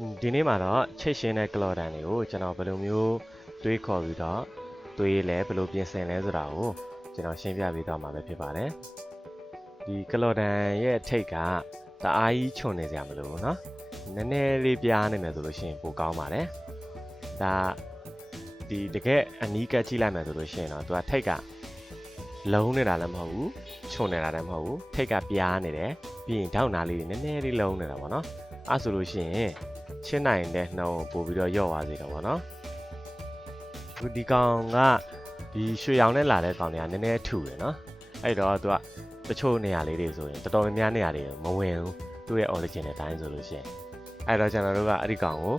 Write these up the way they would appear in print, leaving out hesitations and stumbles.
ဒီနေ့မှာတော့ချိတ်ရှင်းတဲ့ကလော်တန်တွေကိုကျွန်တော်ဘယ်လိုမျိုးတွေးခေါ်ပြီးတော့တွေးလဲဘယ်လိုပြင်ဆင်လဲဆိုတာကိုကျွန်တော်ရှင်းပြပေးသွားမှာပဲဖြစ်ပါတယ်ဒီကလော်တန်ရဲ့ထိတ်ကတအားကြီးခြုံနေကြမလို့เนาะနည်းနည်းလေးပြားနေမယ်ဆိုလို့ရှိရင်ပိုကောင်းပါတယ်ဒါဒီတကယ်အနီးကပ်ကြည့်လိုက်မယ်ဆိုလို့ရှိရင်တော့သူကထိတ်ကလုံးနေတာလည်းမဟုတ်ဘူးခြုံနေတာလည်းမဟုတ်ဘူးထိတ်ကပြားနေတယ်ပြီးရင်ထောက်နာလေးနည်းနည်းလေးလုံးနေတာပေါ့เนาะအဲ့ဆိုလို့ရှိရင်ချင်းနိုင်တဲ့နှောင်းပို့ပြီးတော့ရော့သွားစေတော့ဗောနော်ဒီကောင်ကဒီရွှေရောင်နဲ့လာတဲ့ကောင်တွေကနည်းနည်းထူတယ်နော်အဲ့တော့သူကတချို့နေရာလေးတွေဆိုရင်တော်တော်များများနေရာတွေမဝင်ဘူးသူ့ရဲ့ origin တဲ့အတိုင်းဆိုလို့ရှိရင်အဲ့တော့ကျွန်တော်တို့ကအဲ့ဒီကောင်ကို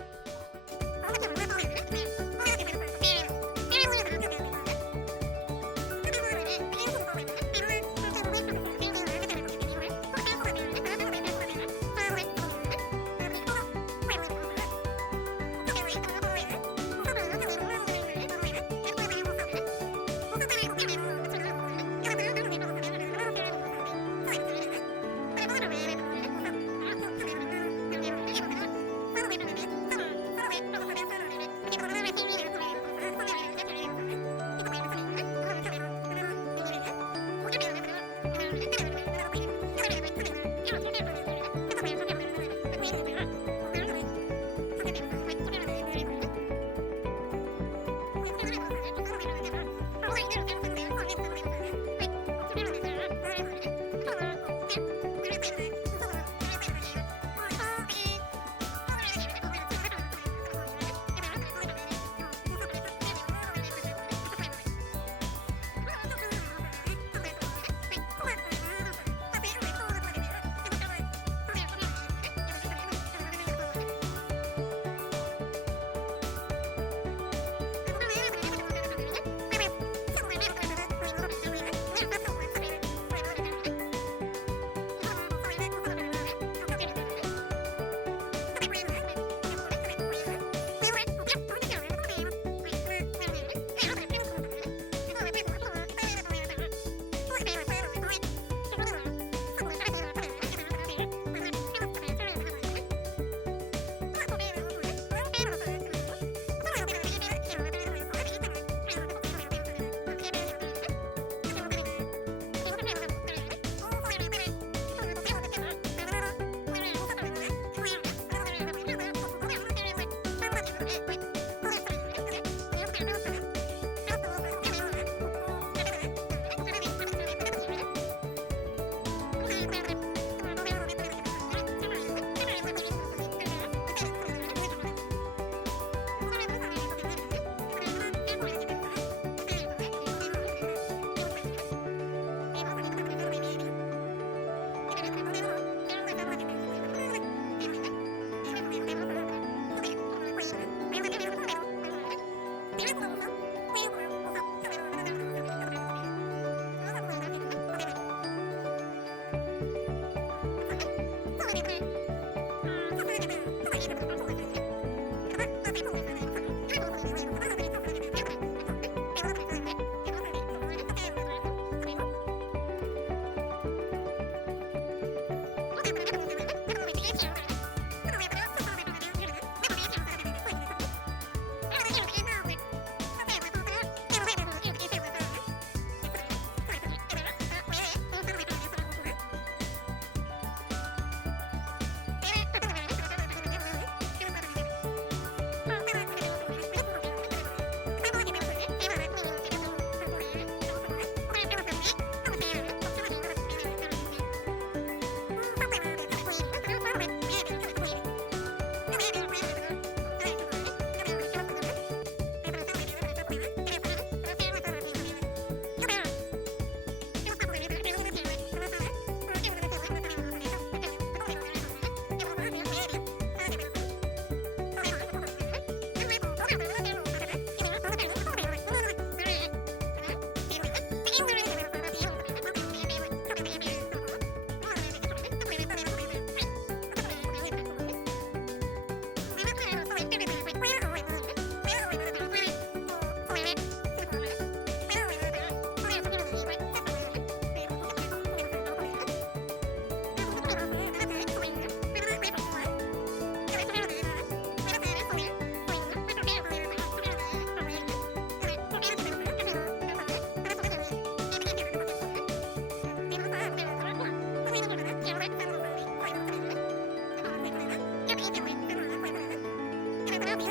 「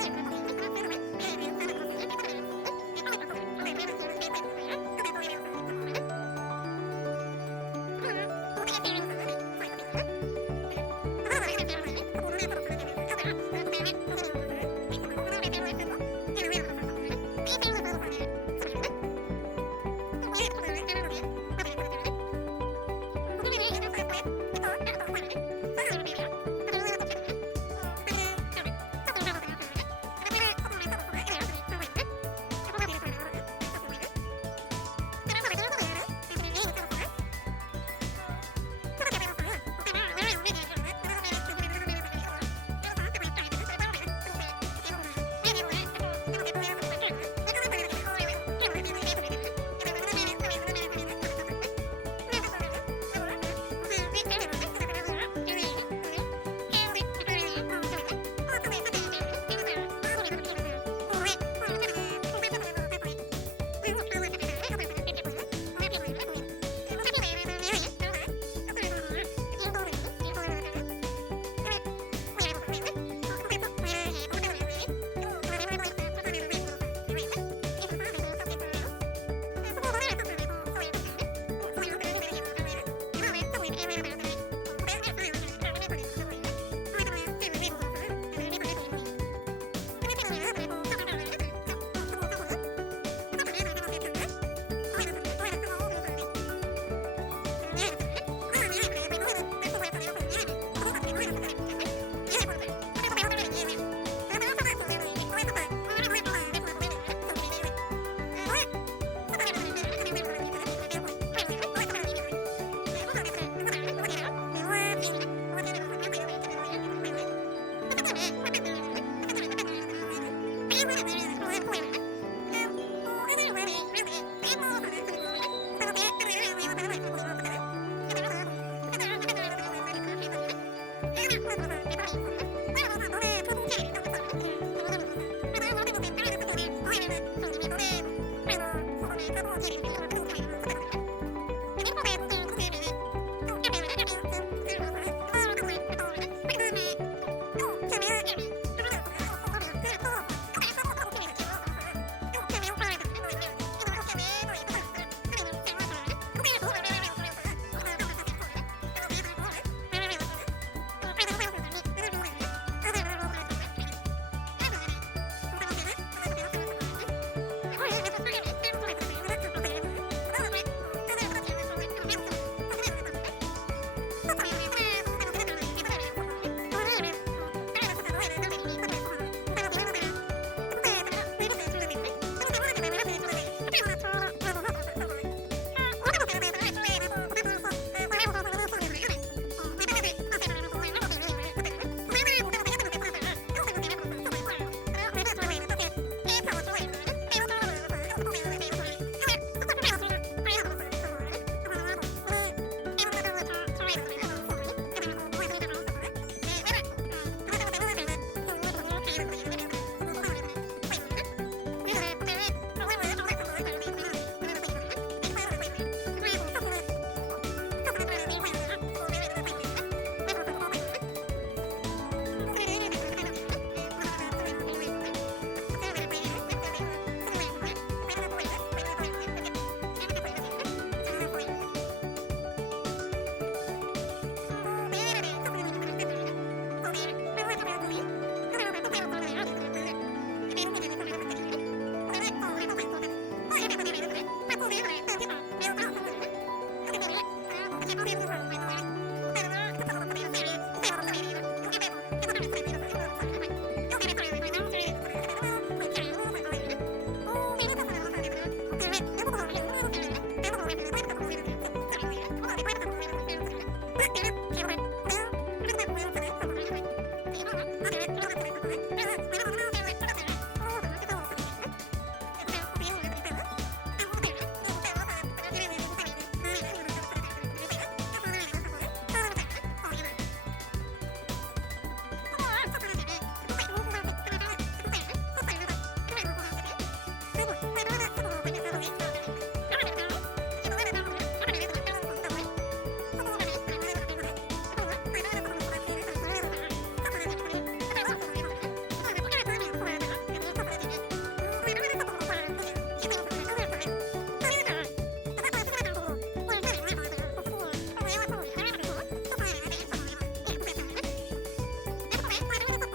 Bye.